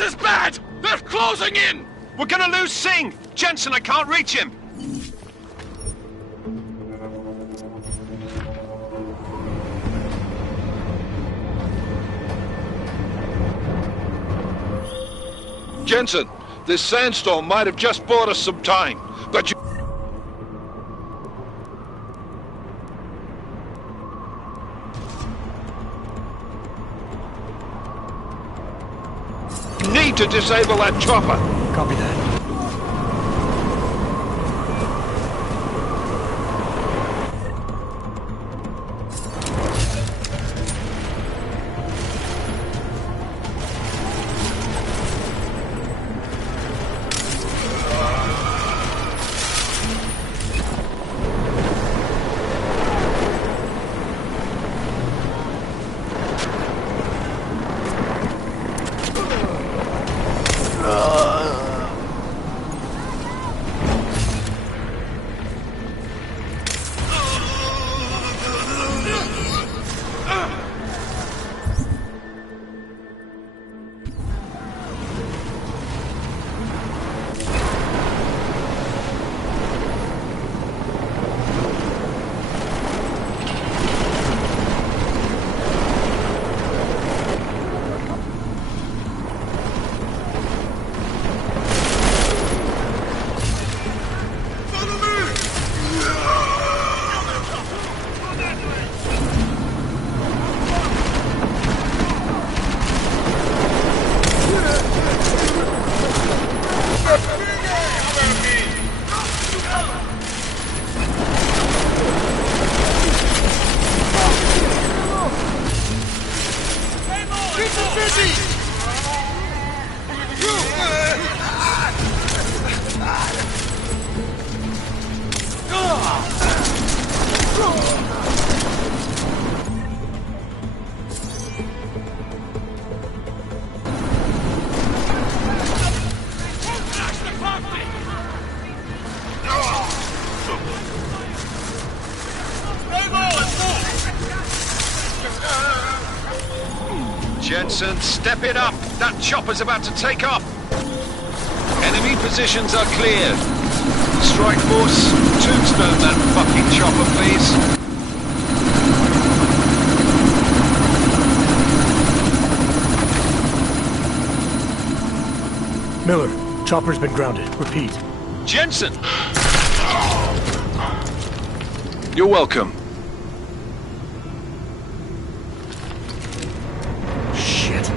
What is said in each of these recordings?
This is bad! They're closing in! We're gonna lose Singh! Jensen, I can't reach him! Jensen, this sandstorm might have just bought us some time, but you need to disable that chopper. Copy that. Jensen, step it up! That chopper's about to take off! Enemy positions are clear. Strike Force, tombstone that fucking chopper, please. Miller, chopper's been grounded. Repeat. Jensen! You're welcome. Shit.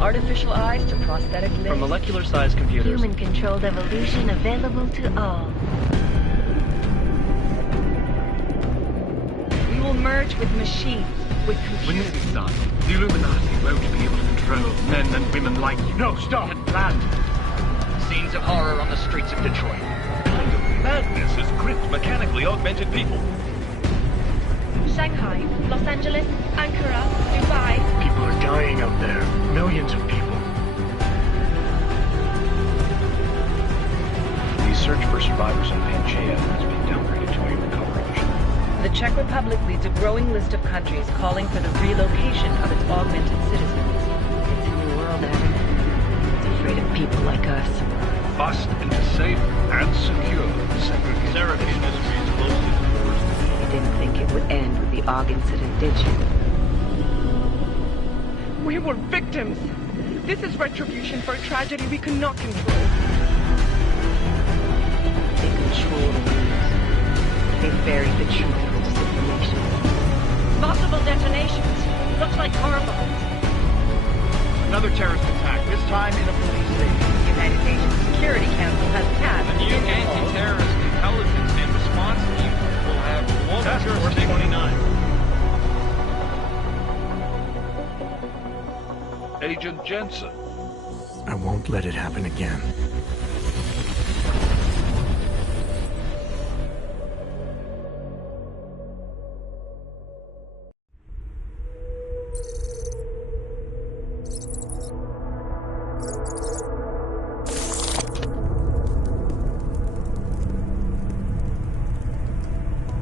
Artificial eyes to prosthetic limbs. From molecular-sized computers. Human-controlled evolution available to all. We will merge with machines, with computers. When this is done, the Illuminati won't be able to control men and women like you. No, stop! And planned. Scenes of horror on the streets of Detroit. Kind of madness has gripped mechanically augmented people. Shanghai, Los Angeles, Ankara, Dubai. People are dying out there. Millions of people. The search for survivors in Pangaea has been downgraded to a recovery mission. The Czech Republic leads a growing list of countries calling for the relocation of its augmented citizens. It's a new world, Adam. It's afraid of people like us. Bust into safe and secure segregation industries closely. You didn't think it would end with the AUG incident, did you? We were victims. This is retribution for a tragedy we could not control. They control the news. They buried the truth with disinformation. Possible detonations. Looks like car bombs. Another terrorist attack, this time in a police station. The United Nations Security Council has passed The new anti-terrorist intelligence and response team will have global jurisdiction. 29. Agent Jensen. I won't let it happen again.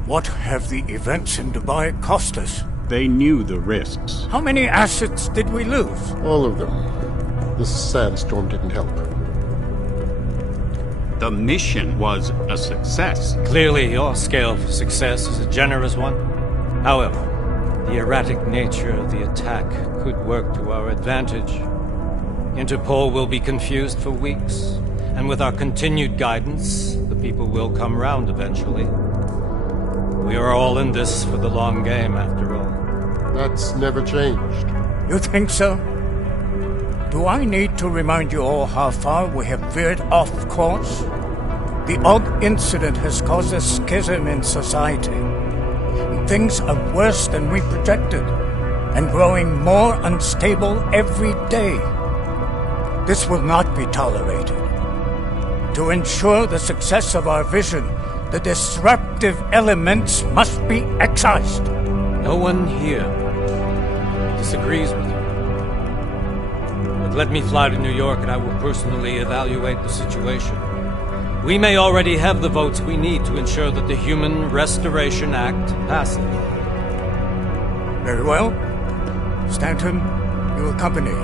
What have the events in Dubai cost us? They knew the risks. How many assets did we lose? All of them. This sandstorm didn't help. The mission was a success. Clearly, your scale for success is a generous one. However, the erratic nature of the attack could work to our advantage. Interpol will be confused for weeks, and with our continued guidance, the people will come round eventually. We are all in this for the long game, after all. That's never changed. You think so? Do I need to remind you all how far we have veered off course? The Og incident has caused a schism in society. Things are worse than we projected, and growing more unstable every day. This will not be tolerated. To ensure the success of our vision, the disruptive elements must be excised. No one here disagrees with you. But let me fly to New York and I will personally evaluate the situation. We may already have the votes we need to ensure that the Human Restoration Act passes. Very well. Stanton, you accompany.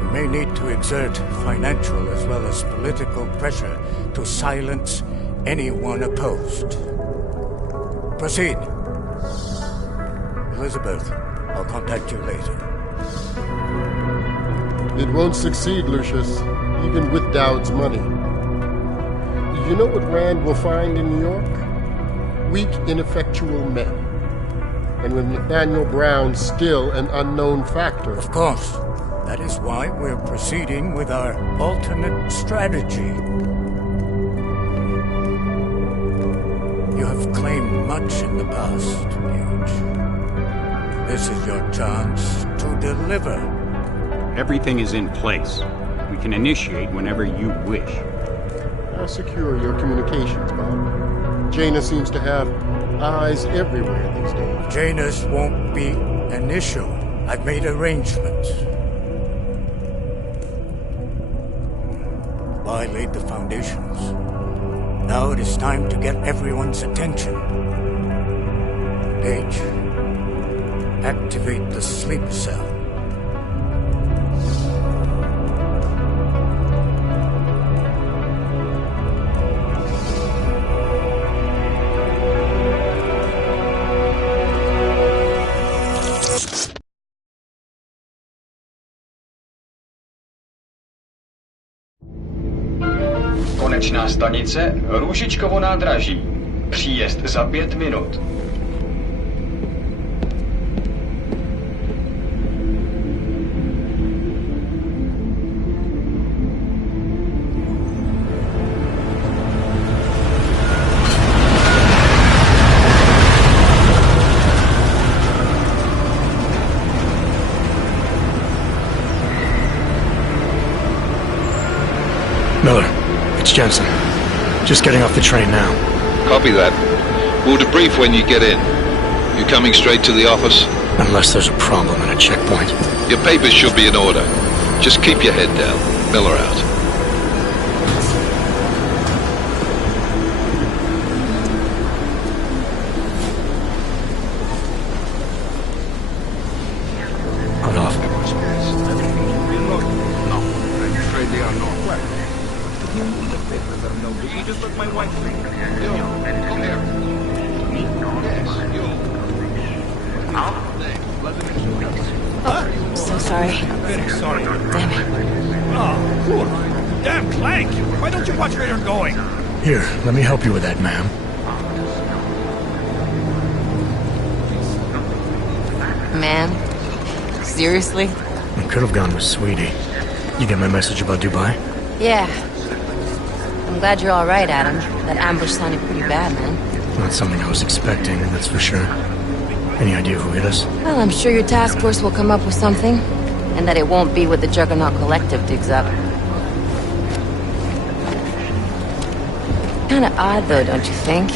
We may need to exert financial as well as political pressure to silence anyone opposed. Proceed. Elizabeth, I'll contact you later. It won't succeed, Lucius, even with Dowd's money. You know what Rand will find in New York? Weak, ineffectual men. And with Nathaniel Brown still an unknown factor. Of course. That is why we're proceeding with our alternate strategy. You have claimed much in the past, Huge. This is your chance to deliver. Everything is in place. We can initiate whenever you wish. How secure your communications, Bob? Janus seems to have eyes everywhere these days. Janus won't be an issue. I've made arrangements. I laid the foundations. Now it is time to get everyone's attention. Paige, activate the sleep cell. Konečná stanice Růžičkovo nádraží. Příjezd za 5 minut. Miller, it's Jensen. Just getting off the train now. Copy that. We'll debrief when you get in. You coming straight to the office? Unless there's a problem at a checkpoint. Your papers should be in order. Just keep your head down. Miller out. Hold off. No, I'm afraid they are not. You just look my wife. Yo, come here. Yes, yo. Oh, so sorry. Very sorry. Damn it. Oh, poor. Damn Clank! Why don't you watch where you're going? Here, let me help you with that, ma'am. Ma'am? Seriously? I could have gone with Sweetie. You get my message about Dubai? Yeah. I'm glad you're all right, Adam. That ambush sounded pretty bad, man. Not something I was expecting, that's for sure. Any idea who hit us? Well, I'm sure your task force will come up with something. And that it won't be what the Juggernaut Collective digs up. Kinda odd, though, don't you think?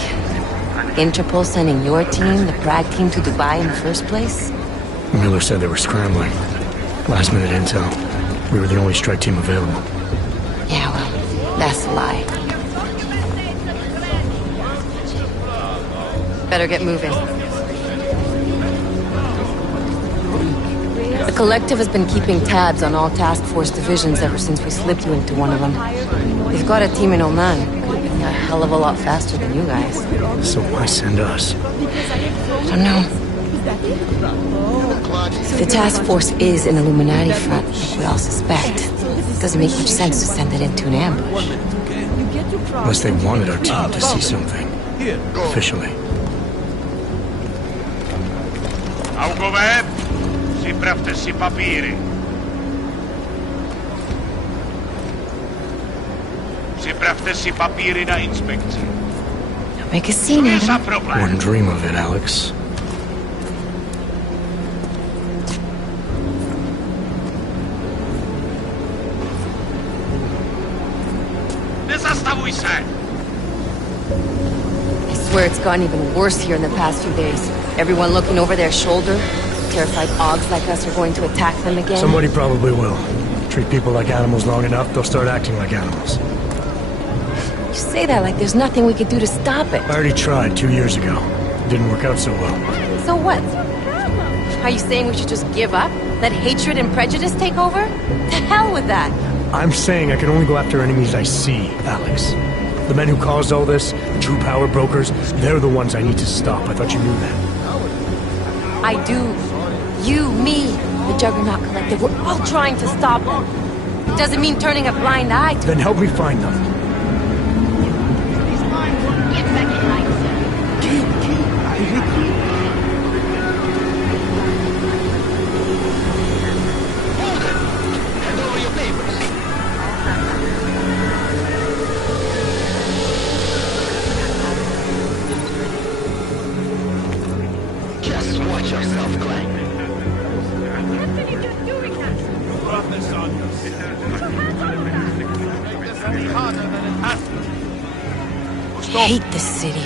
Interpol sending your team, the Prague team, to Dubai in the first place? Miller said they were scrambling. Last minute intel. We were the only strike team available. Yeah, well, that's a lie. Better get moving. The Collective has been keeping tabs on all task force divisions ever since we slipped you into one of them. They've got a team in Oman. Could have been a hell of a lot faster than you guys. So why send us? I don't know. If the task force is an Illuminati front, like we all suspect, it doesn't make much sense to send it into an ambush. Unless they wanted our team to see something. Officially. Augover, připravte si papíry. Připravte si papíry na inspekci. Make a scene, Adam. Wouldn't dream of it, Alex. Nezastavuj se! I swear it's gotten even worse here in the past few days. Everyone looking over their shoulder. Terrified Augs like us are going to attack them again. Somebody probably will. Treat people like animals long enough, they'll start acting like animals. You say that like there's nothing we could do to stop it. I already tried 2 years ago. Didn't work out so well. So what? Are you saying we should just give up? Let hatred and prejudice take over? To hell with that! I'm saying I can only go after enemies I see, Alex. The men who caused all this, the true power brokers, they're the ones I need to stop. I thought you knew that. I do. You, me, the Juggernaut Collective, we're all trying to stop them. It doesn't mean turning a blind eye to... Then help me find them. I hate this city.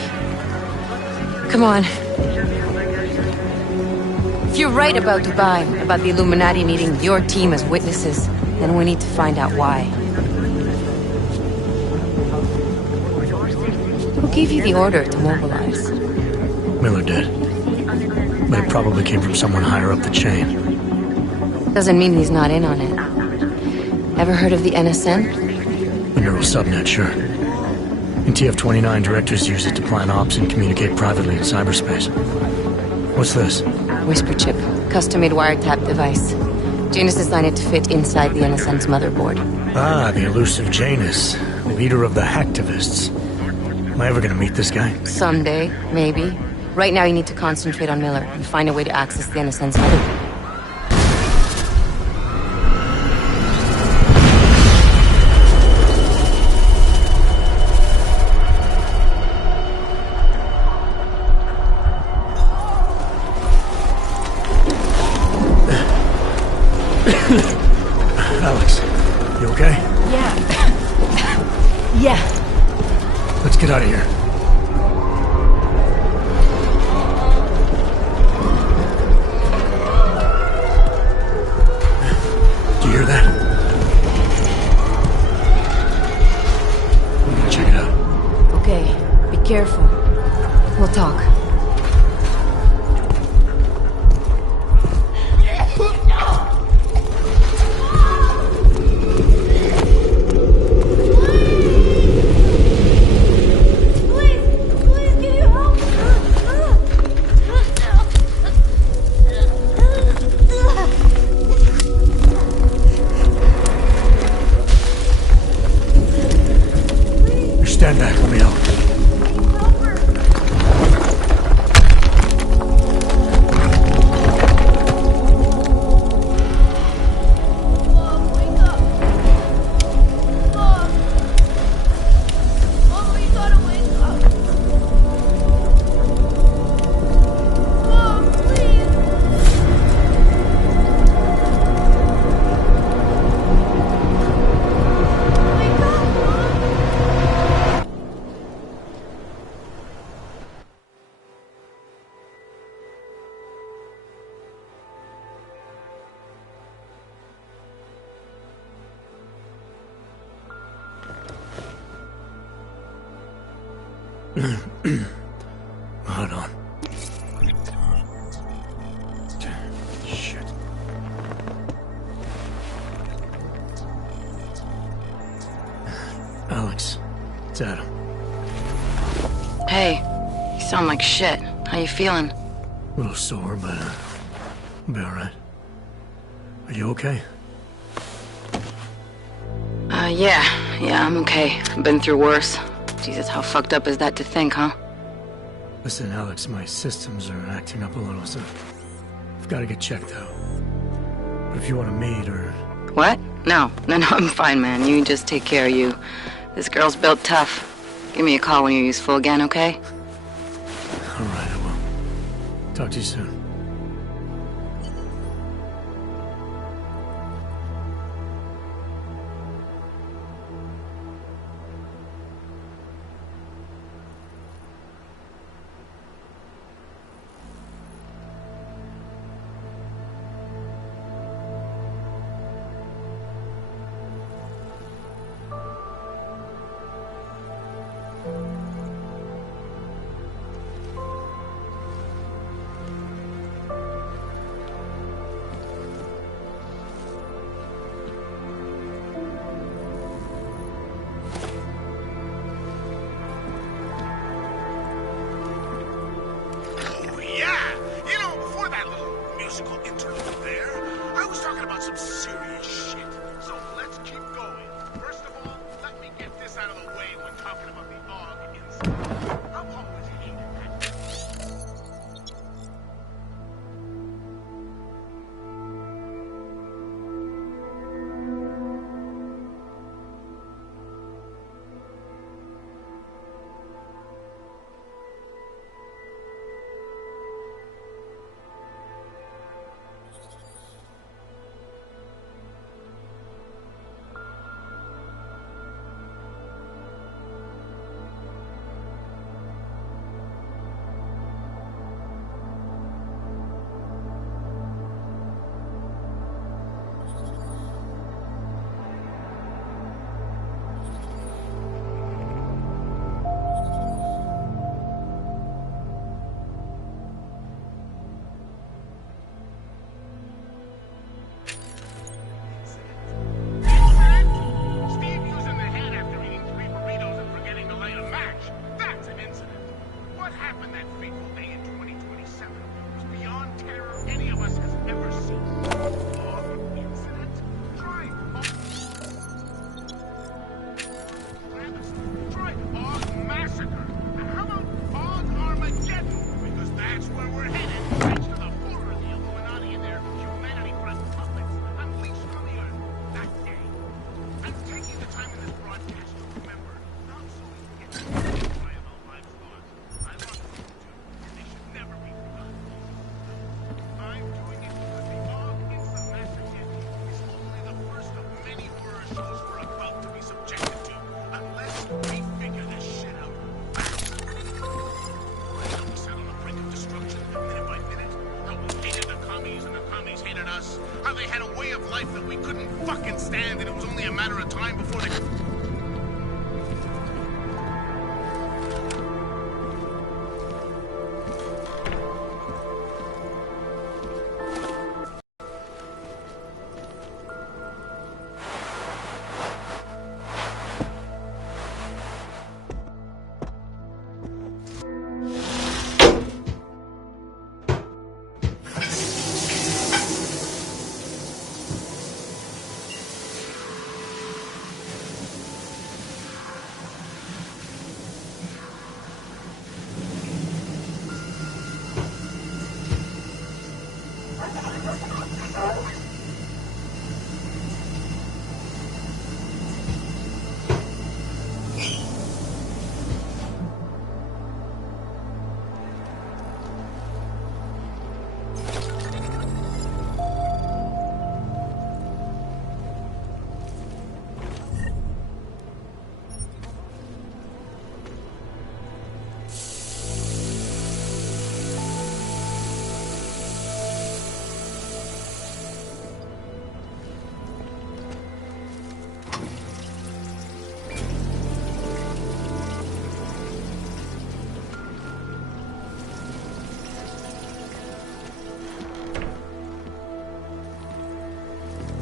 Come on. If you're right about Dubai, about the Illuminati needing your team as witnesses, then we need to find out why. Who gave you the order to mobilize? Miller did. But it probably came from someone higher up the chain. Doesn't mean he's not in on it. Ever heard of the NSN? The neural subnet, sure. In TF-29, directors use it to plan ops and communicate privately in cyberspace. What's this? Whisper chip. Custom-made wiretap device. Janus designed it to fit inside the NSN's motherboard. Ah, the elusive Janus. Leader of the hacktivists. Am I ever gonna meet this guy? Someday, maybe. Right now you need to concentrate on Miller and find a way to access the NSN's motherboard. Alex, you okay? Yeah. Yeah. Let's get out of here. Do you hear that? I'm gonna check it out. Okay, be careful. We'll talk. Stand back, let me help. Hold on. It's Adam. Hey, you sound like shit. How you feeling? A little sore, but I'll be alright. Are you okay? Yeah, I'm okay. I've been through worse. Jesus, how fucked up is that to think, huh? Listen, Alex, my systems are acting up a little, so I've got to get checked out. But if you want to meet or... What? No, I'm fine, man. You just take care of you. This girl's built tough. Give me a call when you're useful again, okay? Alright, I will. Talk to you soon.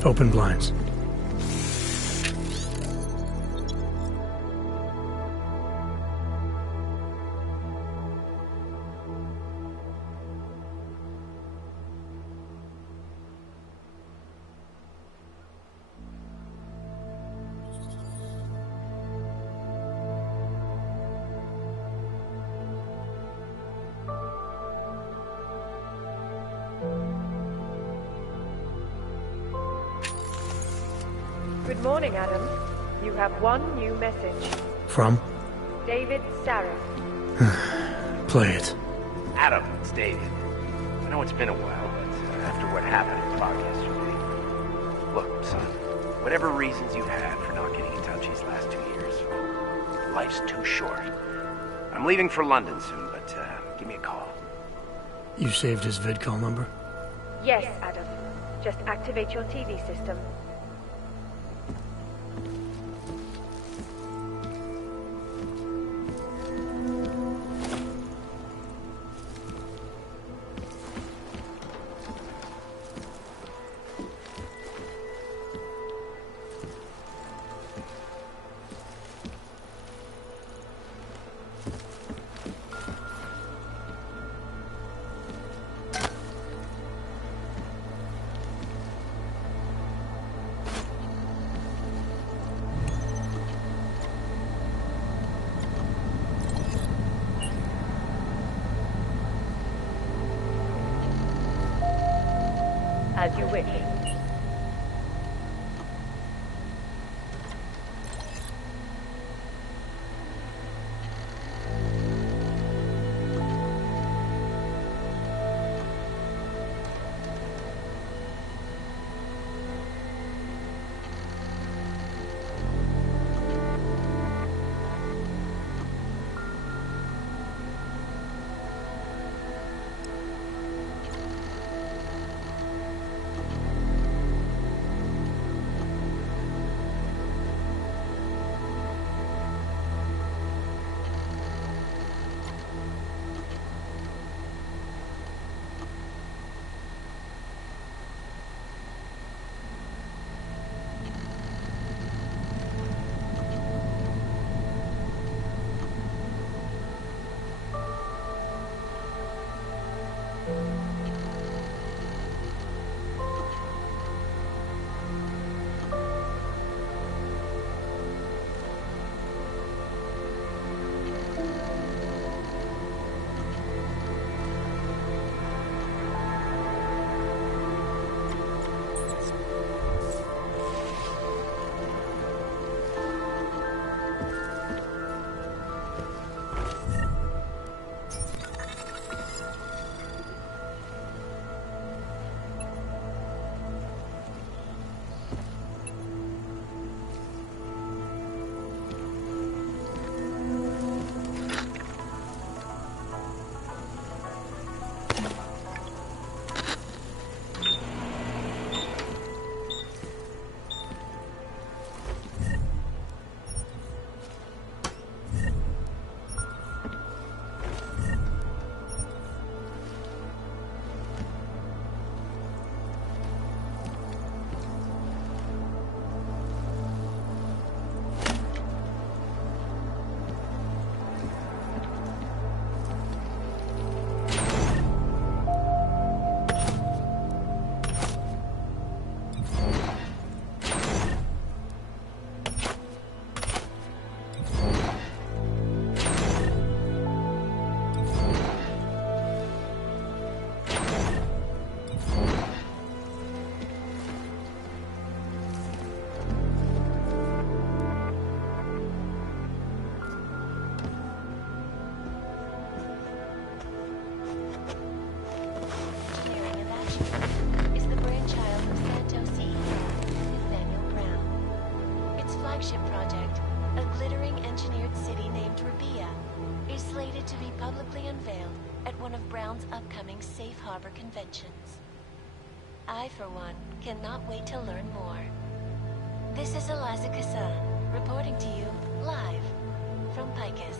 Open blinds. Good morning, Adam. You have one new message. From? David Sarris. Play it. Adam, it's David. I know it's been a while, but after what happened at the park yesterday... Look, son, whatever reasons you've had for not getting in touch these last 2 years, life's too short. I'm leaving for London soon, but give me a call. You saved his vidcall number? Yes, Adam. Just activate your TV system. As you wish. Conventions. I, for one, cannot wait to learn more. This is Eliza Kassan, reporting to you live from Picus.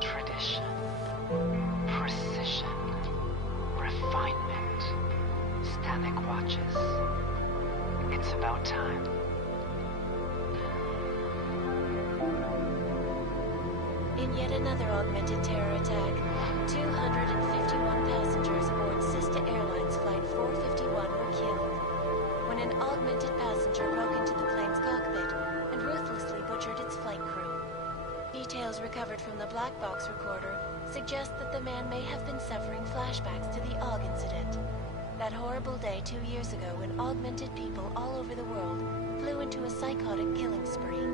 Tradition, precision, refinement, static watches. It's about time. In yet another augmented terror attack, 251 passengers aboard Sista Airlines Flight 451 were killed when an augmented passenger broke into the plane's cockpit and ruthlessly butchered its flight crew. Details recovered from the black box recorder suggest that the man may have been suffering flashbacks to the AUG incident. That horrible day 2 years ago when augmented people all over the world flew into a psychotic killing spree,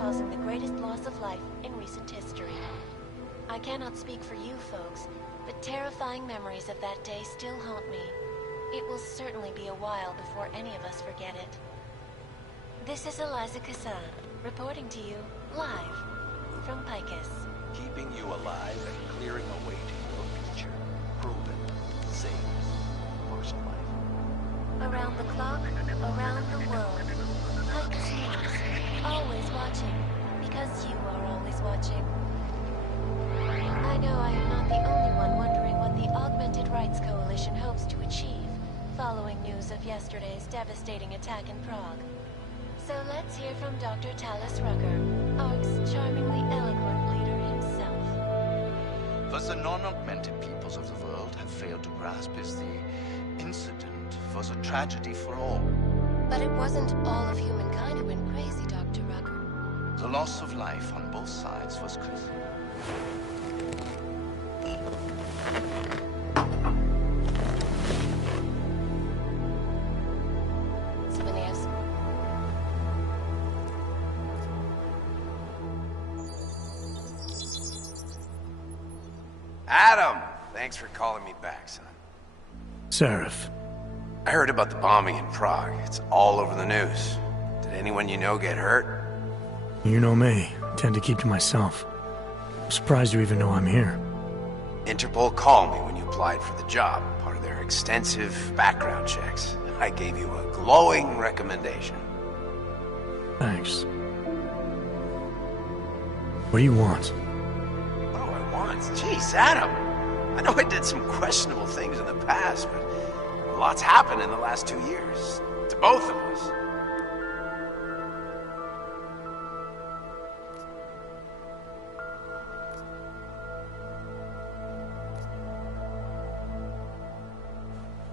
causing the greatest loss of life in recent history. I cannot speak for you folks, but terrifying memories of that day still haunt me. It will certainly be a while before any of us forget it. This is Eliza Cassan, reporting to you, live, from Picus. Keeping you alive and clearing a way to your future. Proven. Safe. First life. Around the clock, around the world. Picus News. Always watching, because you are always watching. I know I am not the only one wondering what the Augmented Rights Coalition hopes to achieve, following news of yesterday's devastating attack in Prague. So let's hear from Dr. Talis Rucker, ARC's charmingly eloquent leader himself. What the non-augmented peoples of the world have failed to grasp is the incident was a tragedy for all. But it wasn't all of humankind who went crazy, Dr. Rucker. The loss of life on both sides was crazy. Adam! Thanks for calling me back, son. Seraph. I heard about the bombing in Prague. It's all over the news. Did anyone you know get hurt? You know me. I tend to keep to myself. I'm surprised you even know I'm here. Interpol called me when you applied for the job, part of their extensive background checks. I gave you a glowing recommendation. Thanks. What do you want? What do I want? Jeez, Adam! I know I did some questionable things in the past, but a lot's happened in the last 2 years. To both of us.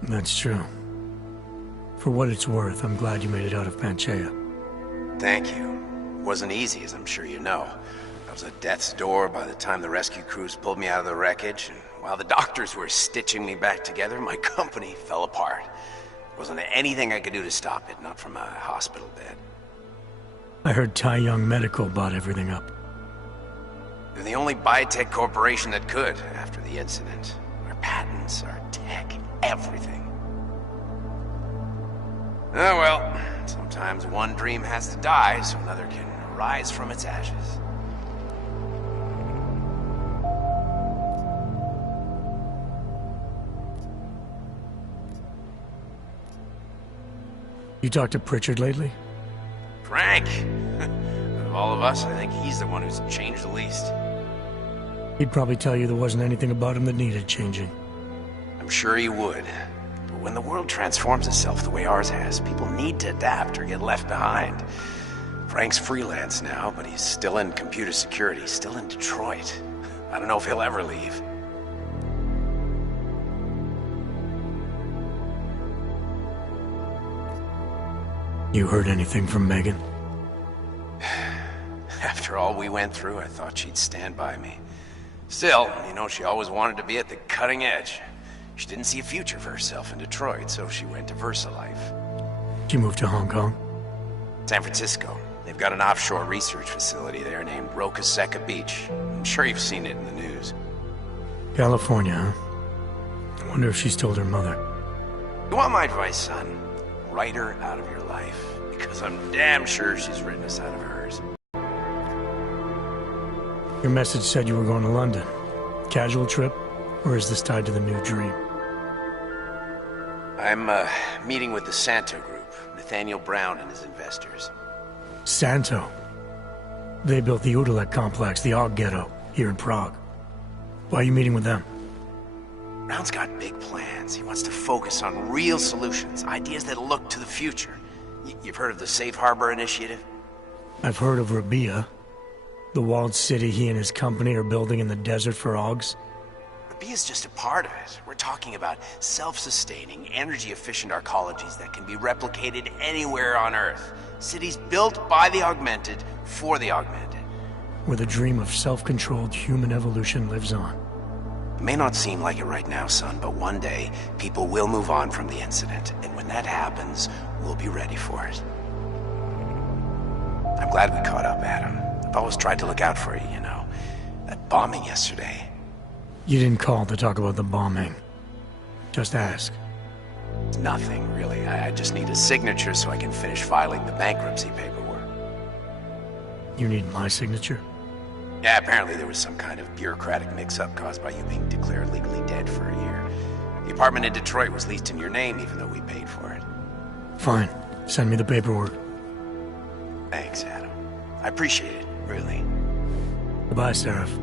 That's true. For what it's worth, I'm glad you made it out of Panchaea. Thank you. It wasn't easy, as I'm sure you know. I was at death's door by the time the rescue crews pulled me out of the wreckage, and while the doctors were stitching me back together, my company fell apart. There wasn't anything I could do to stop it, not from a hospital bed. I heard Tai Young Medical bought everything up. They're the only biotech corporation that could, after the incident. Our patents, our tech, everything. Oh well, sometimes one dream has to die so another can rise from its ashes. You talked to Pritchard lately? Frank! Of all of us, I think he's the one who's changed the least. He'd probably tell you there wasn't anything about him that needed changing. I'm sure he would. But when the world transforms itself the way ours has, people need to adapt or get left behind. Frank's freelance now, but he's still in computer security, still in Detroit. I don't know if he'll ever leave. You heard anything from Megan? After all we went through, I thought she'd stand by me. Still, you know, she always wanted to be at the cutting edge. She didn't see a future for herself in Detroit, so she went to VersaLife. She moved to Hong Kong? San Francisco. They've got an offshore research facility there named Roca Seca Beach. I'm sure you've seen it in the news. California, huh? I wonder if she's told her mother. You want my advice, son? Write her out of your life, because I'm damn sure she's written us out of hers. Your message said you were going to London. Casual trip? Or is this tied to the new dream? I'm, meeting with the Santo Group, Nathaniel Brown and his investors. Santo? They built the Udalek complex, the Og Ghetto, here in Prague. Why are you meeting with them? Brown's got big plans. He wants to focus on real solutions, ideas that look to the future. You've heard of the Safe Harbor Initiative? I've heard of Rabia, the walled city he and his company are building in the desert for Augs. Rabia's just a part of it. We're talking about self-sustaining, energy-efficient arcologies that can be replicated anywhere on Earth. Cities built by the augmented, for the augmented. Where the dream of self-controlled human evolution lives on. It may not seem like it right now, son, but one day, people will move on from the incident, and when that happens, we'll be ready for it. I'm glad we caught up, Adam. I've always tried to look out for you, you know. That bombing yesterday. You didn't call to talk about the bombing. Just ask. It's nothing, really. I just need a signature so I can finish filing the bankruptcy paperwork. You need my signature? Yeah, apparently there was some kind of bureaucratic mix-up caused by you being declared legally dead for a year. The apartment in Detroit was leased in your name, even though we paid for it. Fine. Send me the paperwork. Thanks, Adam. I appreciate it, really. Goodbye, Seraph.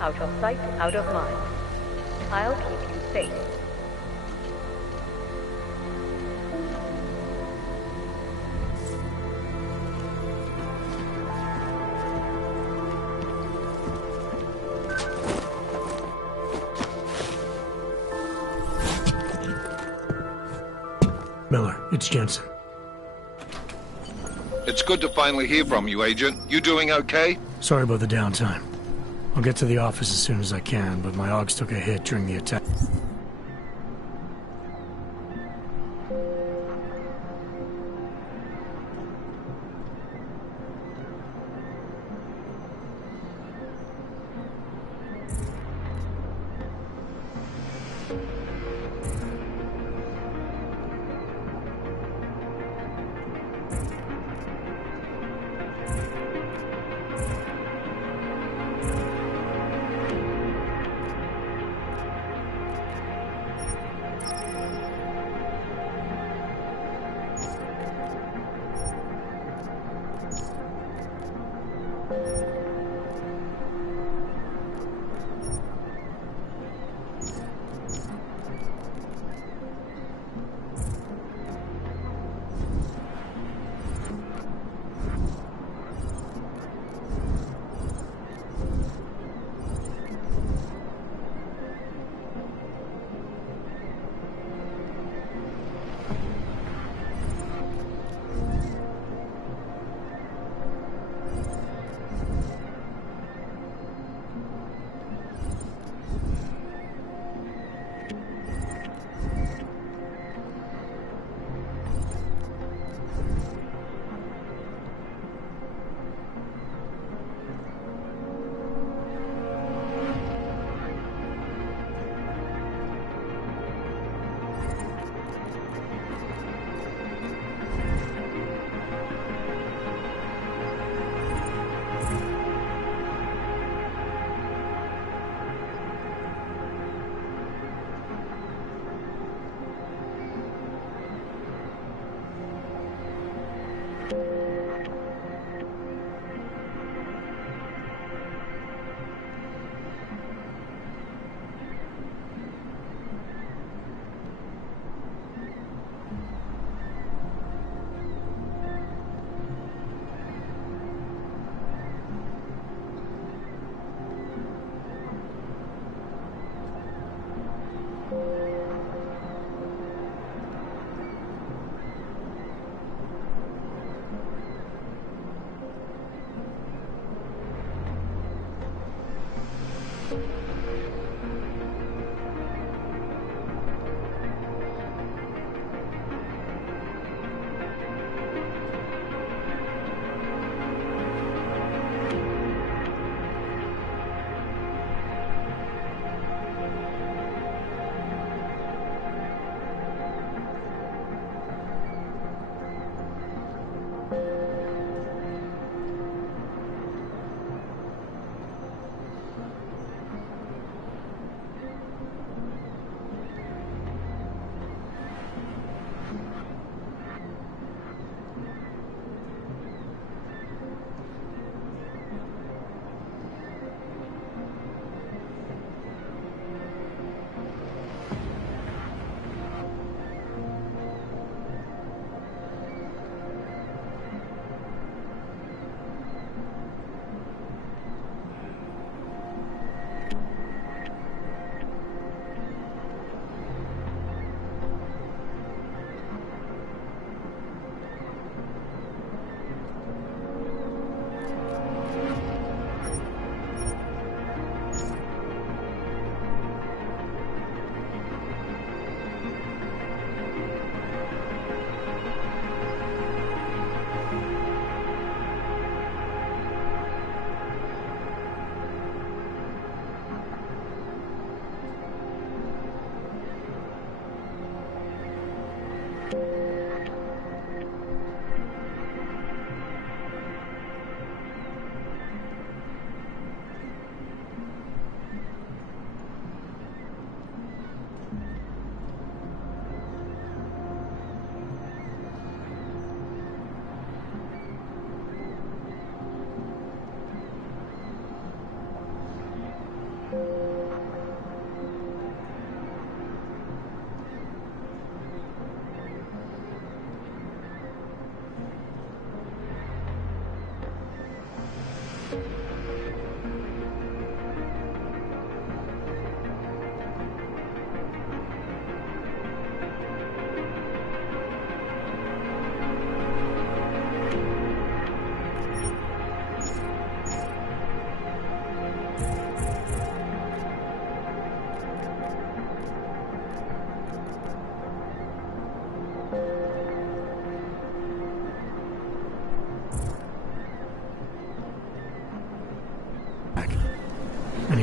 Out of sight, out of mind. I'll keep you safe. Miller, it's Jensen. It's good to finally hear from you, Agent. You doing okay? Sorry about the downtime. I'll get to the office as soon as I can, but my AUGs took a hit during the attack.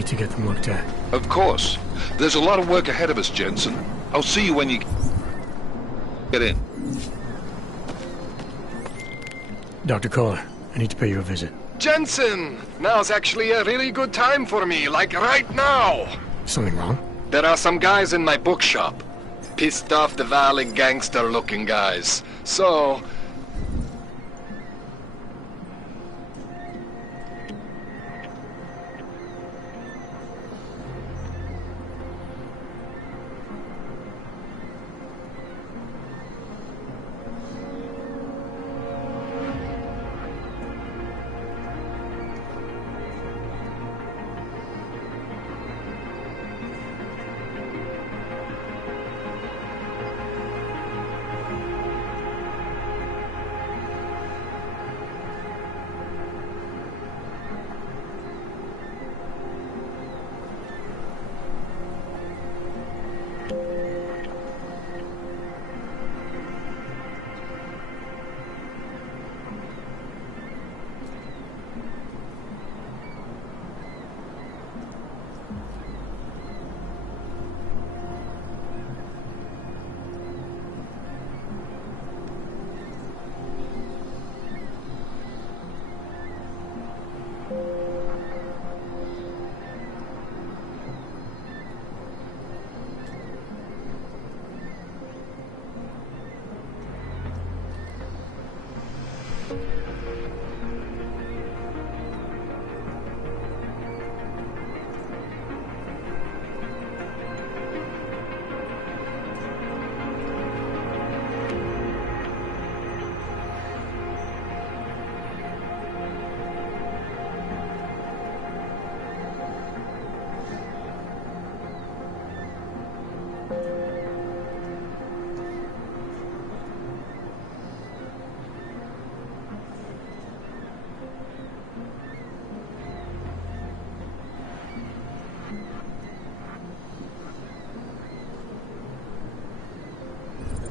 to get them looked at. Of course. There's a lot of work ahead of us, Jensen. I'll see you when you get in. Dr. Kohler, I need to pay you a visit. Jensen! Now's actually a really good time for me, like right now! Something wrong? There are some guys in my bookshop. Pissed off the Valley gangster-looking guys. So...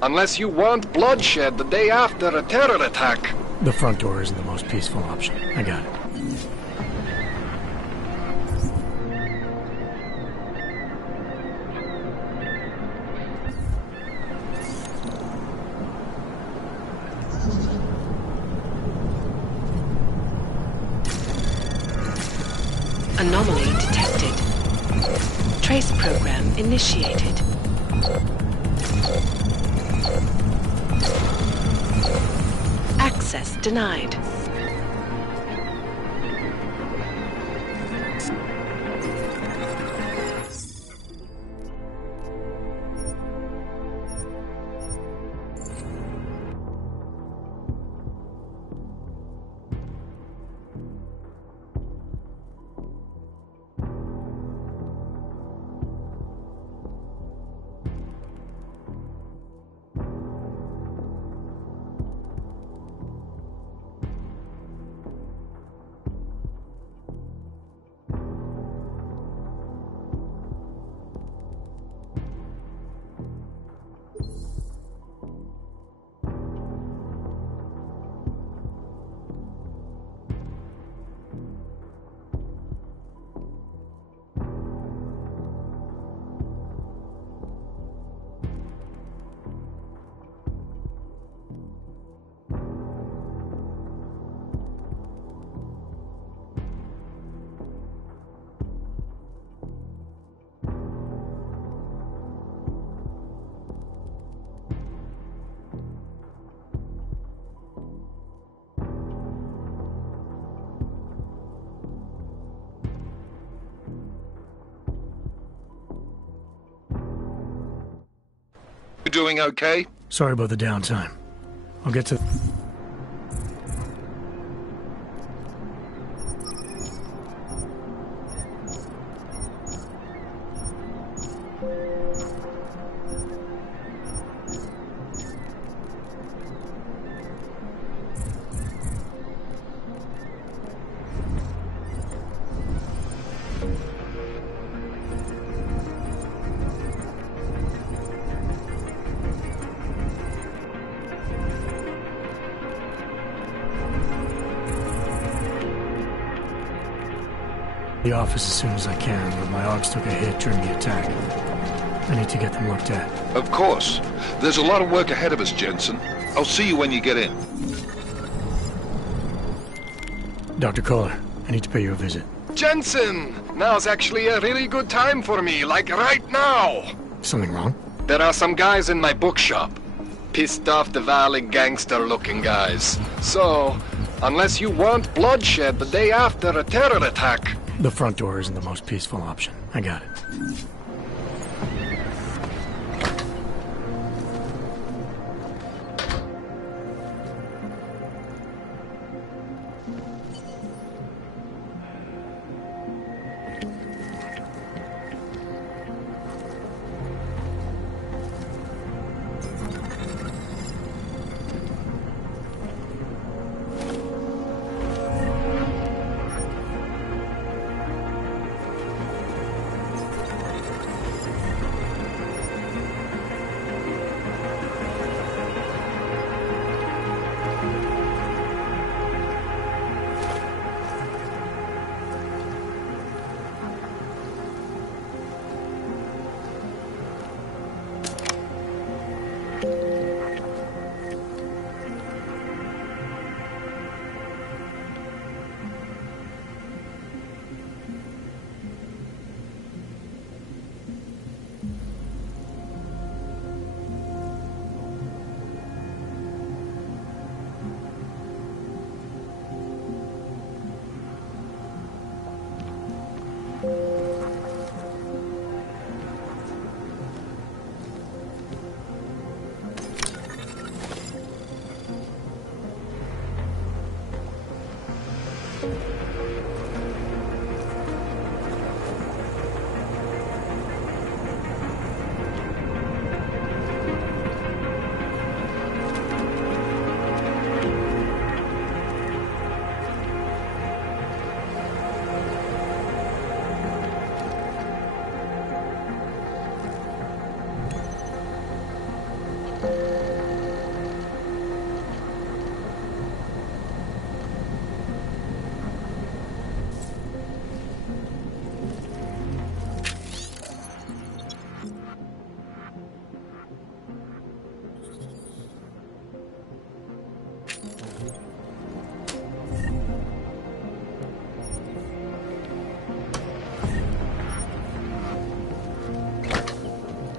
Unless you want bloodshed the day after a terror attack. The front door isn't the most peaceful option. I got it. Anomaly detected. Trace program initiated. Access denied. You doing okay? Sorry about the downtime. I'll get to... The office as soon as I can, but my Augs took a hit during the attack. I need to get them looked at. Of course. There's a lot of work ahead of us, Jensen. I'll see you when you get in. Dr. Kohler, I need to pay you a visit. Jensen! Now's actually a really good time for me, like right now! Something wrong? There are some guys in my bookshop. Pissed off the Valley gangster-looking guys. So, unless you want bloodshed the day after a terror attack... The front door isn't the most peaceful option. I got it.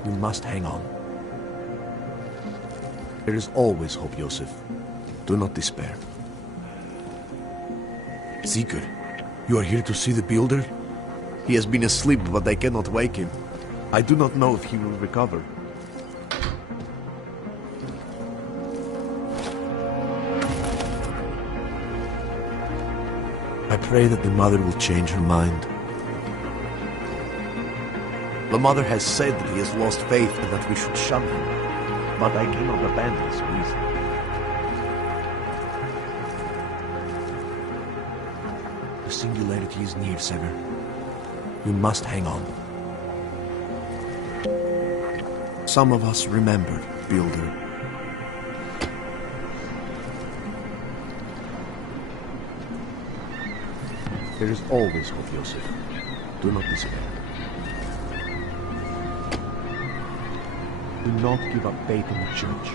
You must hang on. There is always hope, Joseph. Do not despair. Seeker, you are here to see the builder? He has been asleep, but I cannot wake him. I do not know if he will recover. I pray that the mother will change her mind. The mother has said that he has lost faith and that we should shun him, but I cannot abandon his reason. The singularity is near, Sever. You must hang on. Some of us remember, Builder. There is always hope, Joseph. Do not despair. Do not give up faith in the church.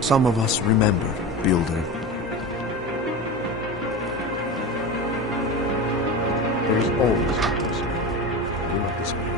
Some of us remember, Builder. There is always hope, Joseph. Do not despair.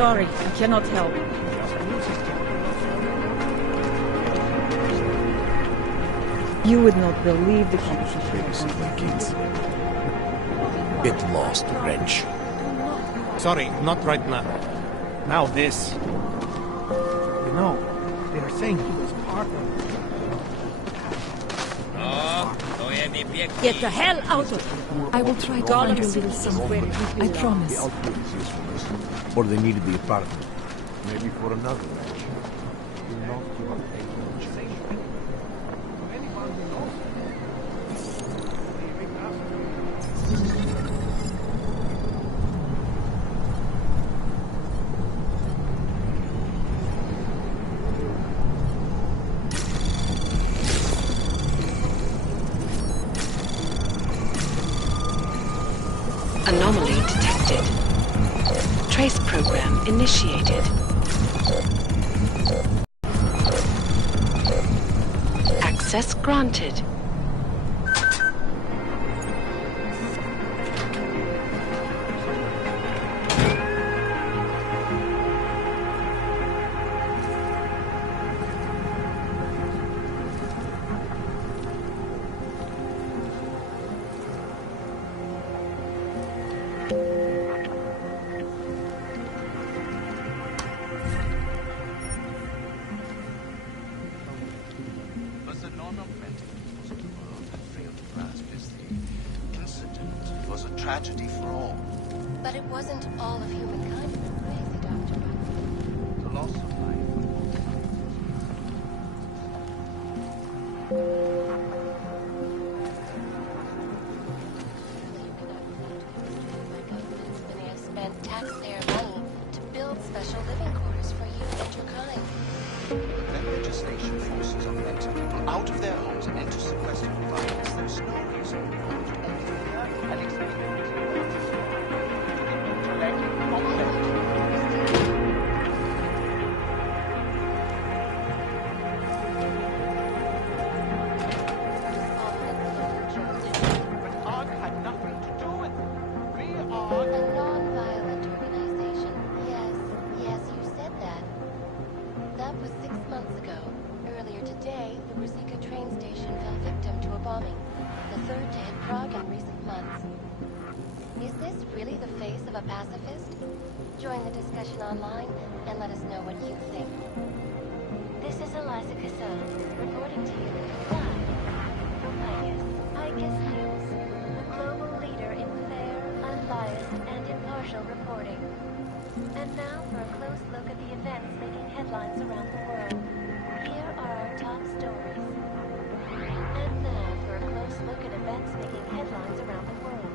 Sorry, I cannot help. You would not believe the composition. Get lost, wrench. Sorry, not right now. Now this. You know, they were saying he was part of Get the hell out of here! I will try to find you a little somewhere. I promise. The outfit is usefulness. Or they needed the apartment. Maybe for another match. You know, you are Anomaly detected. Trace program initiated. Access granted. Tragedy for all. But it wasn't all of humankind who went crazy, Dr. The loss of life. Many have spent taxpayer money to build special living quarters for you and your kind. Then legislation forces augmented people out of their homes and into sequestered environments. There's no reason to go to anything and expect A non-violent organization really the face of a pacifist? Join the discussion online and let us know what you think. This is Eliza Cassan, reporting to you live from Picus News, the global leader in fair, unbiased, and impartial reporting. And now for a close look at the events making headlines around the world. Here are our top stories. And now for a close look at events making headlines around the world.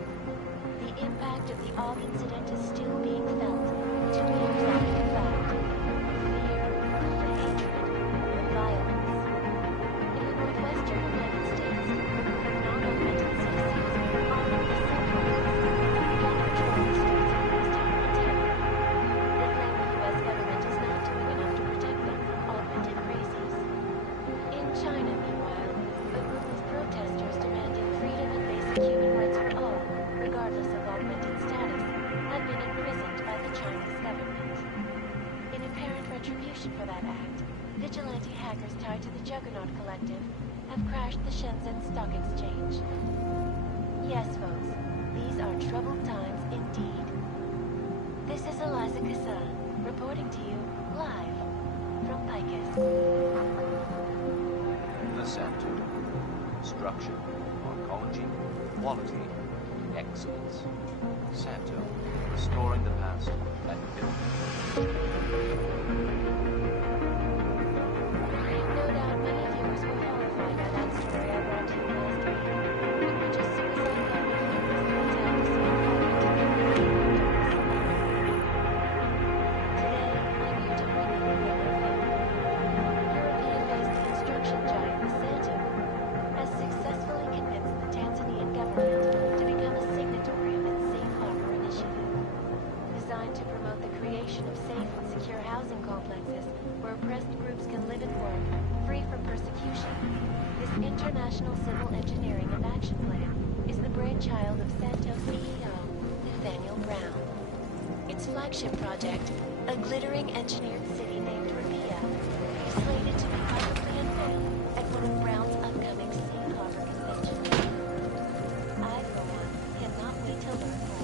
The impact of the Og incident is still being felt. To be exact, in fact. Fear, the hatred, the violence. In the northwestern United States, a group of non-augmented citizens armed with assault rifles began patrolling the streets of East Montana. They claim the U.S. government is not doing enough to protect them from augmented crazies. In China, meanwhile, a group of protesters demanding freedom and basic human rights for all, regardless of augmented status, have been imprisoned by the Chinese government. In apparent retribution for that act, vigilante hackers tied to the Juggernaut Collective have crashed the Shenzhen Stock Exchange. Yes, folks, these are troubled times indeed. This is Eliza Cassan, reporting to you live from Picus. The Center. Structure, oncology, quality, excellence. Santo, restoring the past and building. No doubt many viewers were horrified by that story I brought to you last week. Which is suicide bombing humans to attack the small augmented Today, I'm here to bring you a bigger film. European-based construction giant Santo has successfully convinced the Tanzanian government to become a signatory of its Safe Harbor initiative. Designed to promote the creation of safe and secure housing complexes where oppressed groups can live and work, free from persecution, this international civil engineering and action plan is the brainchild of Santo CEO, Nathaniel Brown. Its flagship project, a glittering engineered city named Rabia, is slated to be publicly unveiled at one of Brown's upcoming Safe Harbor conventions. I, for one, cannot wait to learn more.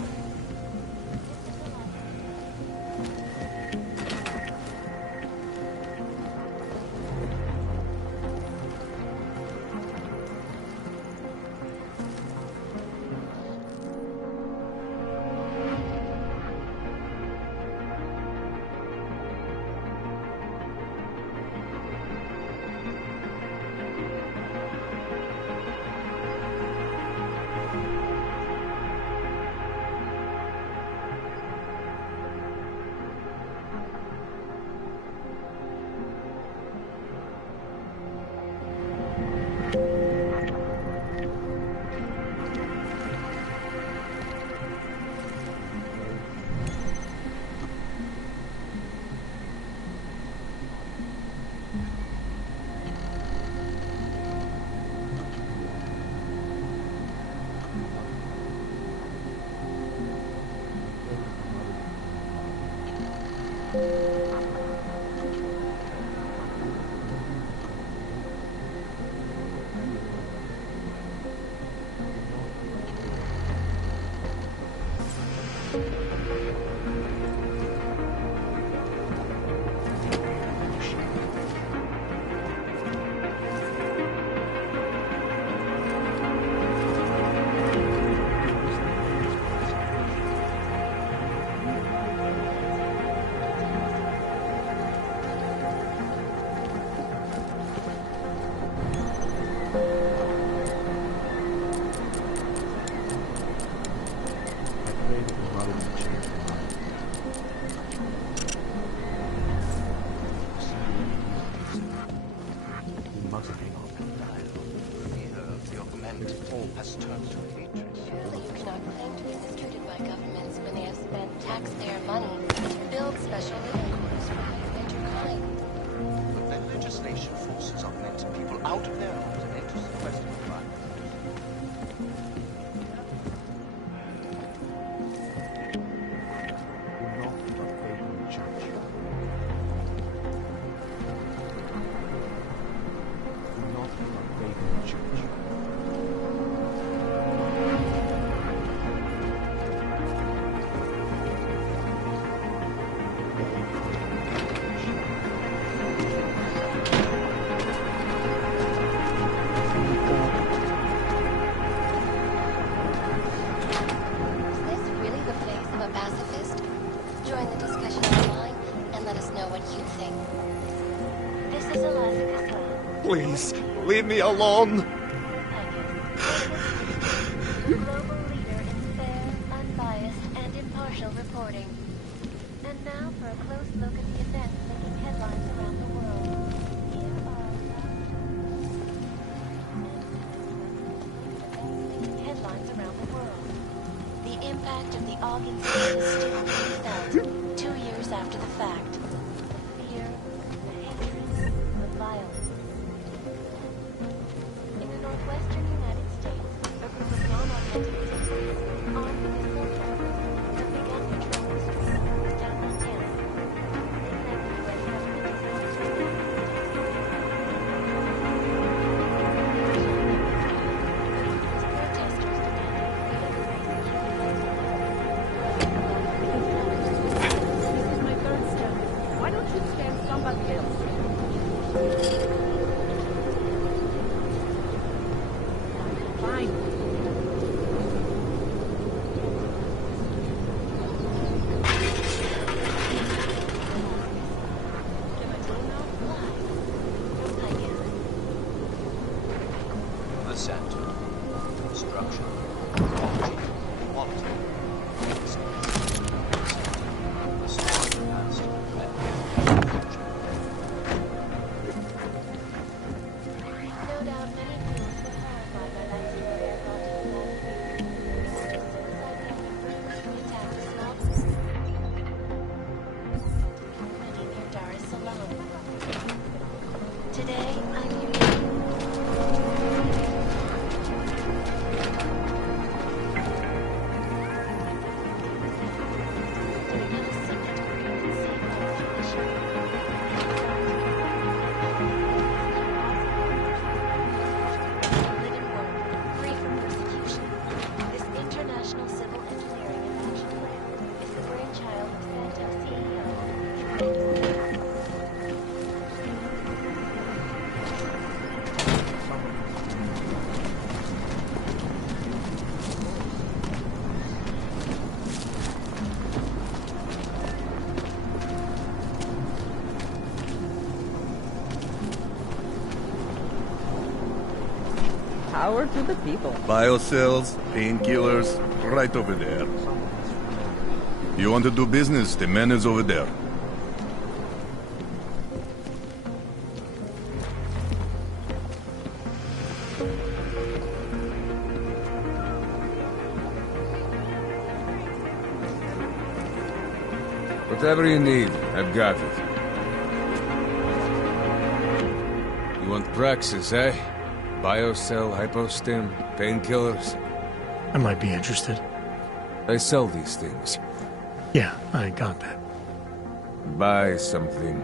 pacifist? Join the discussion online and let us know what you think. This is Alaska. Please, leave me alone. Global leader in fair, unbiased, and impartial reporting. And now for a close look at the events making headlines around the world. Here are headlines around the world. The impact of the Og incident is still being felt 2 years after the fact. The fear, the hatred, the violence. In the northwestern United States, a group of non-authentic citizens, armed with assault rifles, have begun patrolling the streets of downtown Montana. They claim the U.S. government is protesters demanding freedom of This is my third step. Why don't you stand somebody else? Fine. Ascent. Structure. Quality. Quality. The smart past. No doubt many viewers were horrified by that story I brought to you last week. A suicide mission ruthlessly attacked a small community near Dar es Salaam. Today, I'm here live and work, free from persecution. This international civil engineering and action plan is the brainchild of Santo CEO. Power to the people. Biocells, painkillers, right over there. You want to do business? The man is over there. Whatever you need, I've got it. You want Praxis, eh? Biocell, hypostim, painkillers. I might be interested. I sell these things. Yeah, I got that. Buy something.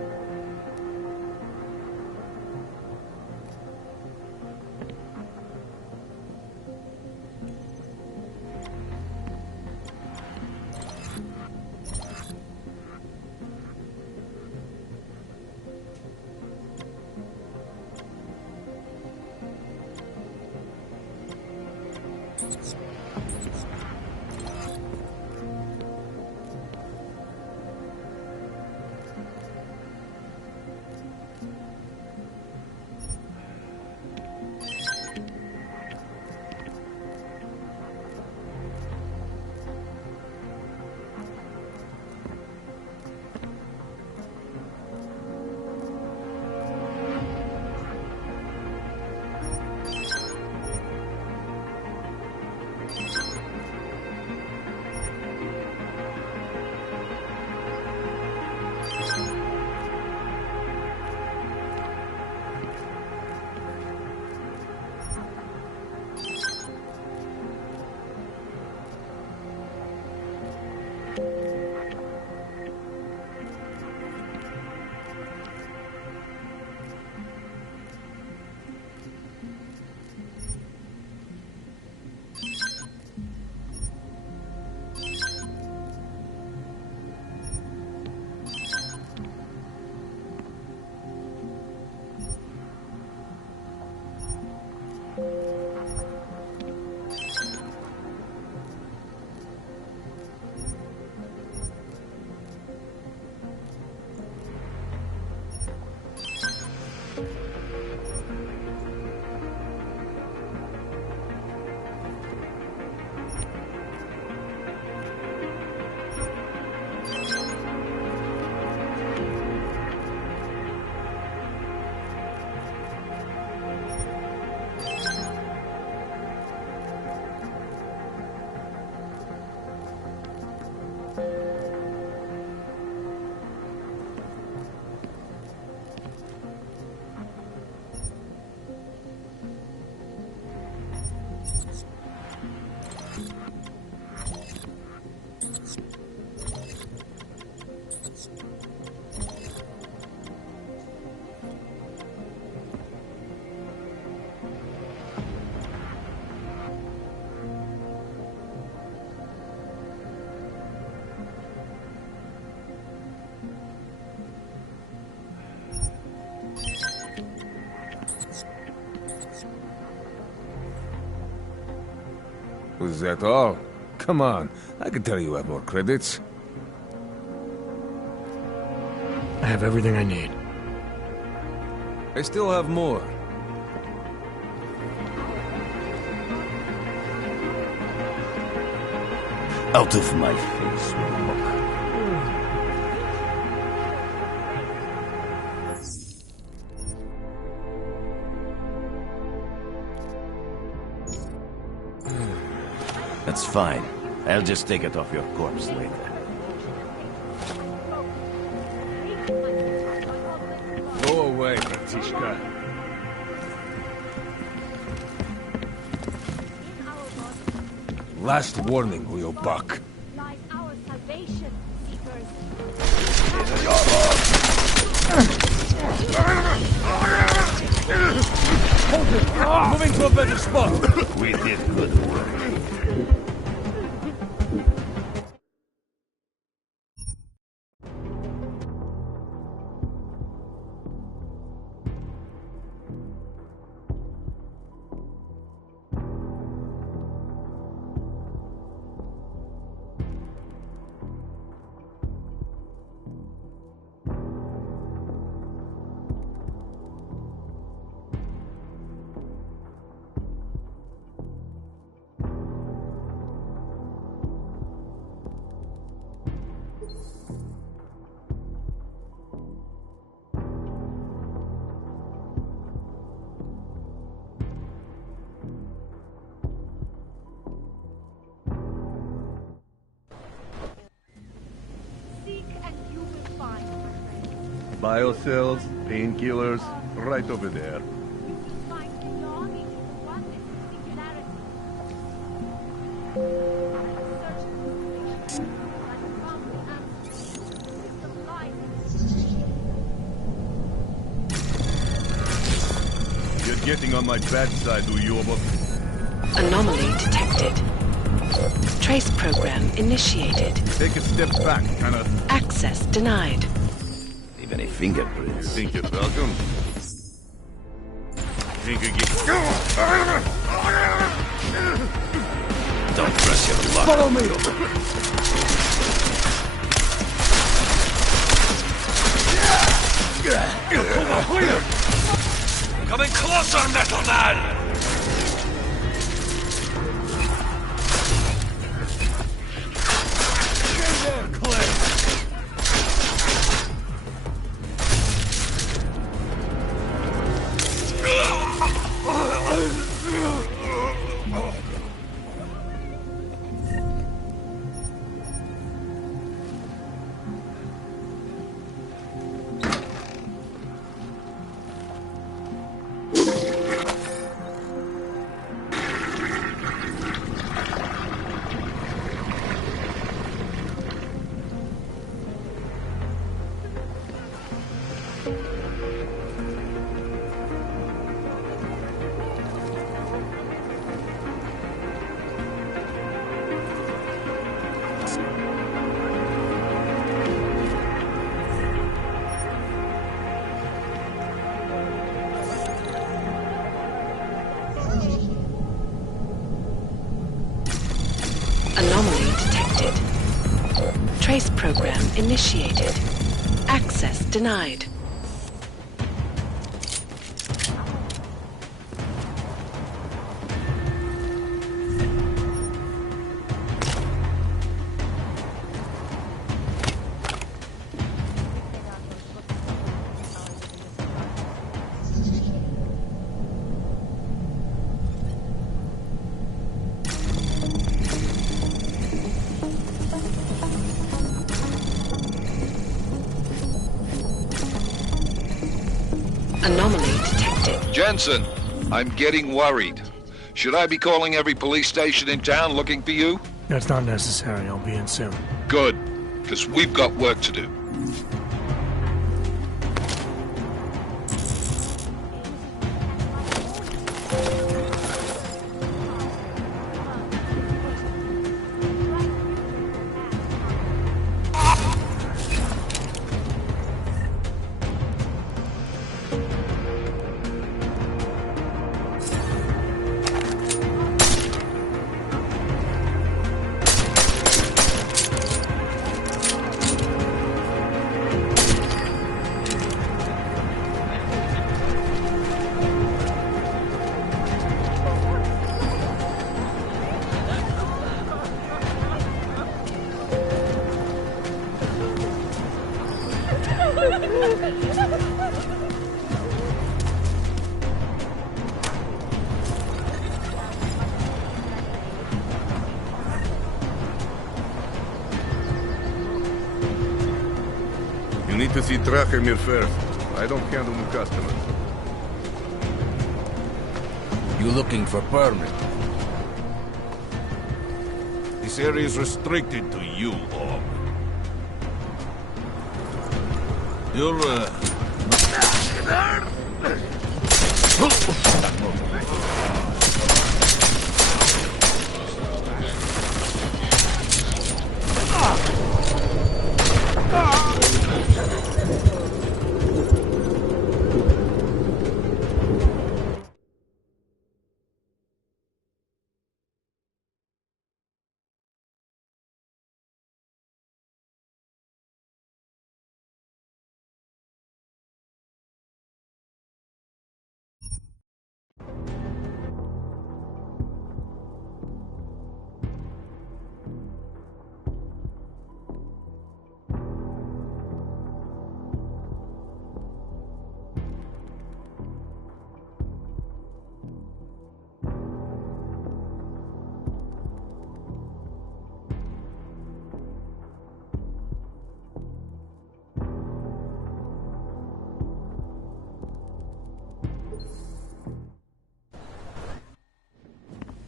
Is that all? Come on, I can tell you have more credits. I have everything I need. I still have more. Out of my face, Warlock. That's fine. I'll just take it off your corpse later. Go away, Bratishka. Last warning, Leo Buck. Lies our salvation, seekers. Hold it! Moving to a better spot! We did good work. Biocells, painkillers, right over there. You're getting on my bad side, Uyobok. Anomaly detected. Trace program initiated. Take a step back, kinda. Access denied. Even a fingerprints. You think you're welcome? Think you get... Don't press your luck. Follow me! Coming closer, Metal Man! Anomaly detected. Trace program initiated. Access denied. Anomaly detected. Jensen, I'm getting worried. Should I be calling every police station in town looking for you? That's not necessary. I'll be in soon. Good, because we've got work to do. You need to see Drachemir first. I don't handle new customers. You looking for permit? This area is restricted to you, Orb. You're,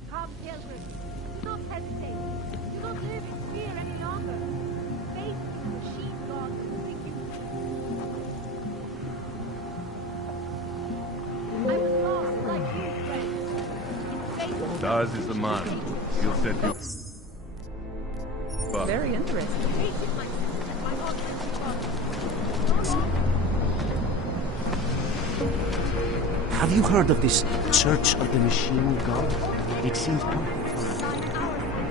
Come, pilgrim. Do not hesitate. Do not live in fear any longer. Face the machine god will pick you. I was lost like you, friend. In faith. Daz is the man. He'll set you. Very interesting. Hated my sister, my augmented father. No longer. Have you heard of this Church of the Machine God? It seems perfect for us.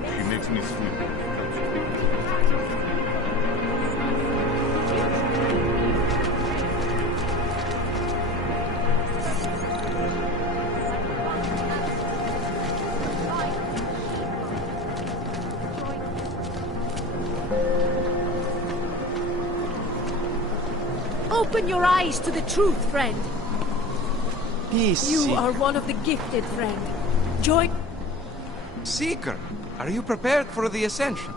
She makes me sleep. Open your eyes to the truth, friend. Peace, You Seeker. are one of the gifted, friend. Join. Seeker, are you prepared for the ascension?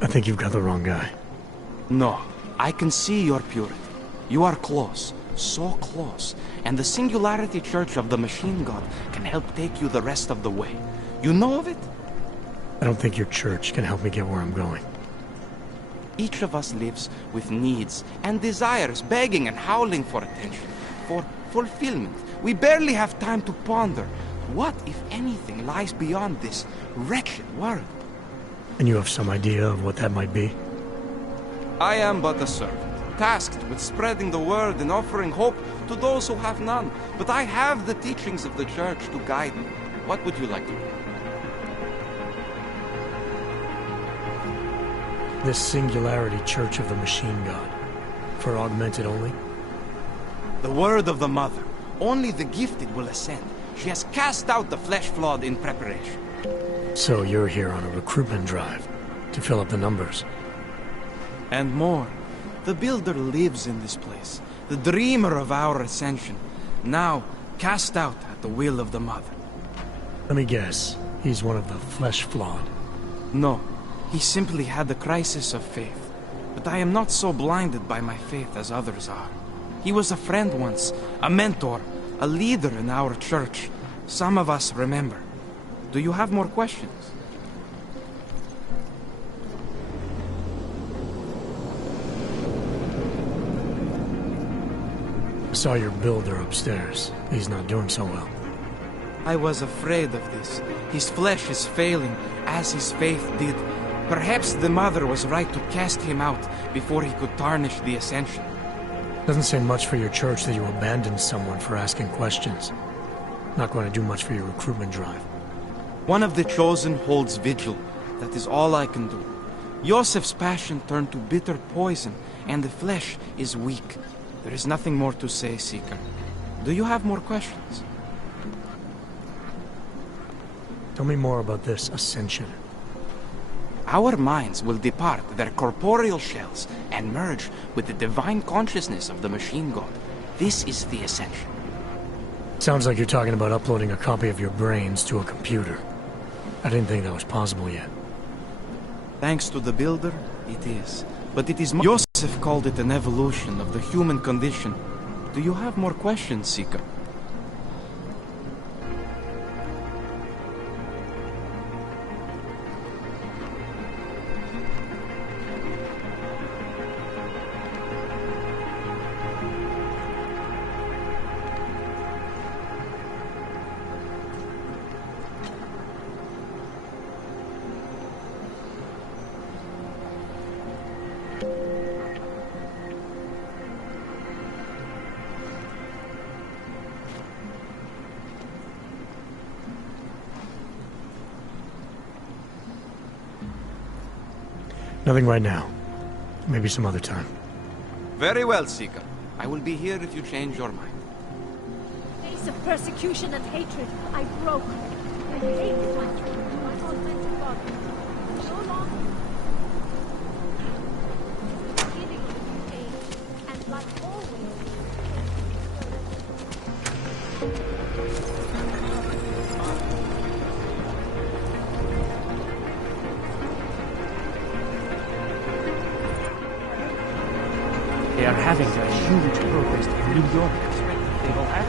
I think you've got the wrong guy. No, I can see your purity. You are close, so close, and the Singularity Church of the Machine God can help take you the rest of the way. You know of it? I don't think your church can help me get where I'm going. Each of us lives with needs and desires, begging and howling for attention, for fulfillment. We barely have time to ponder what, if anything, lies beyond this wretched world. And you have some idea of what that might be? I am but a servant, tasked with spreading the word and offering hope to those who have none. But I have the teachings of the Church to guide me. What would you like to do? This Singularity Church of the Machine God. For augmented only? The word of the Mother. Only the gifted will ascend. She has cast out the flesh-flawed in preparation. So you're here on a recruitment drive, to fill up the numbers. And more. The Builder lives in this place, the dreamer of our ascension, now cast out at the will of the Mother. Let me guess, he's one of the flesh-flawed. No, he simply had a crisis of faith. But I am not so blinded by my faith as others are. He was a friend once, a mentor, a leader in our church. Some of us remember. Do you have more questions? I saw your builder upstairs. He's not doing so well. I was afraid of this. His flesh is failing, as his faith did. Perhaps the Mother was right to cast him out before he could tarnish the Ascension. Doesn't say much for your church that you abandoned someone for asking questions. Not going to do much for your recruitment drive. One of the chosen holds vigil. That is all I can do. Yosef's passion turned to bitter poison, and the flesh is weak. There is nothing more to say, Seeker. Do you have more questions? Tell me more about this ascension. our minds will depart their corporeal shells and merge with the divine consciousness of the machine god. This is the ascension. Sounds like you're talking about uploading a copy of your brains to a computer. I didn't think that was possible yet. Thanks to the builder, it is. But it is... Joseph called it an evolution of the human condition. Do you have more questions, Seeker? Nothing right now. Maybe some other time. Very well, Seeker. I will be here if you change your mind. Face of persecution and hatred, I broke. I hated my augmented body. So long. Giving you pain, and like always. They are having a huge protest in New York. They will have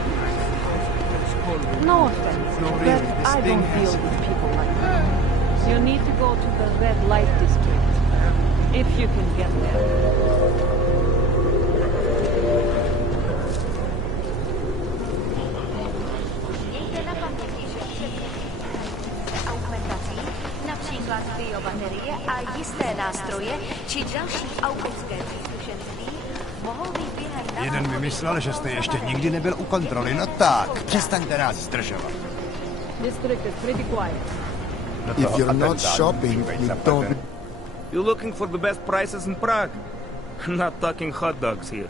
No offense, No, really, but this I thing don't has- deal with people like that. You need to go to the red light district, if you can get there. Například biobaterie a jisté nástroje či další autické příslušenství mohou být během Jeden vymyslel, že jste ještě nikdy nebyl u kontroly. No tak, přestaňte nás zdržovat. District is pretty quiet. If you're not shopping, you don't... You looking for the best prices in Prague? I'm not talking hot dogs here.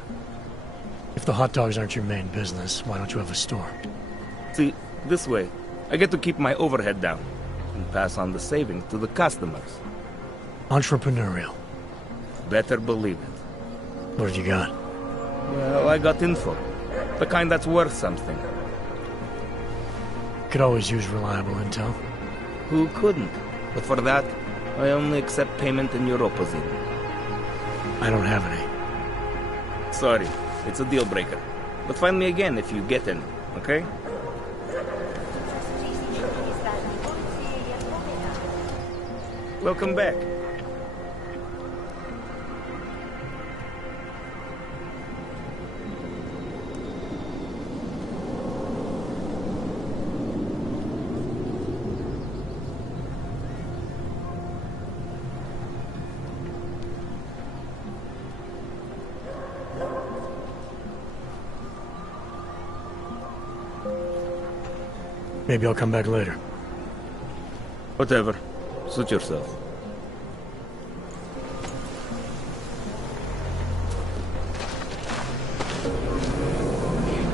If the hot dogs aren't your main business, why don't you have a store? See, this way, I get to keep my overhead down and pass on the savings to the customers. Entrepreneurial. Better believe it. What have you got? Well, I got info. The kind that's worth something. Could always use reliable intel. Who couldn't? But for that, I only accept payment in Europa Zine. I don't have any. Sorry, it's a deal breaker. But find me again if you get any, okay? Welcome back. Maybe I'll come back later. Whatever. Suit yourself.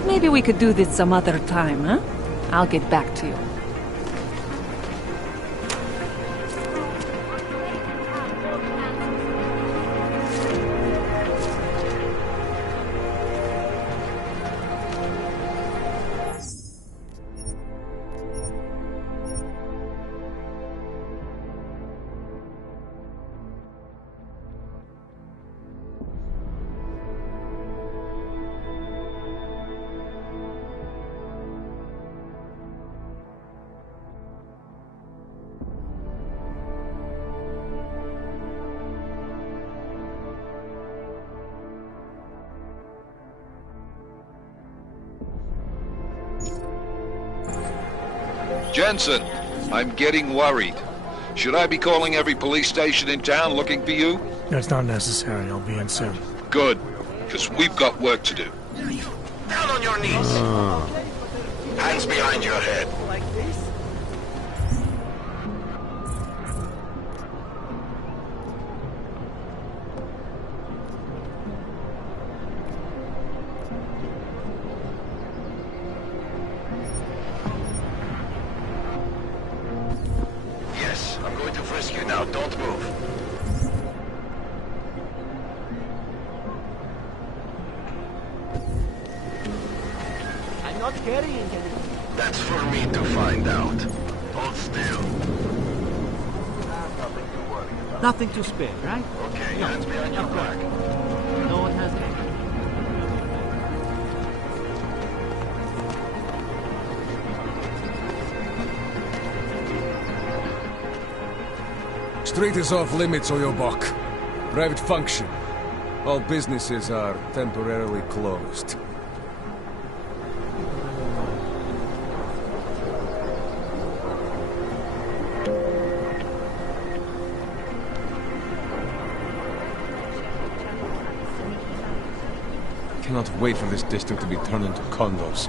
Maybe we could do this some other time, huh? I'll get back to you. Jensen, I'm getting worried. Should I be calling every police station in town looking for you? That's not necessary. I'll be in soon. Good, because we've got work to do. Down on your knees. Hands behind your head. Like this? Yes, I'm going to frisk you now. Don't move. not carrying anything. That's for me to find out. Hold still. Nothing to spare, right? Okay, hands behind your back. No one has it. Street is off limits, Oyobok. Private function. All businesses are temporarily closed. Cannot wait for this district to be turned into condos.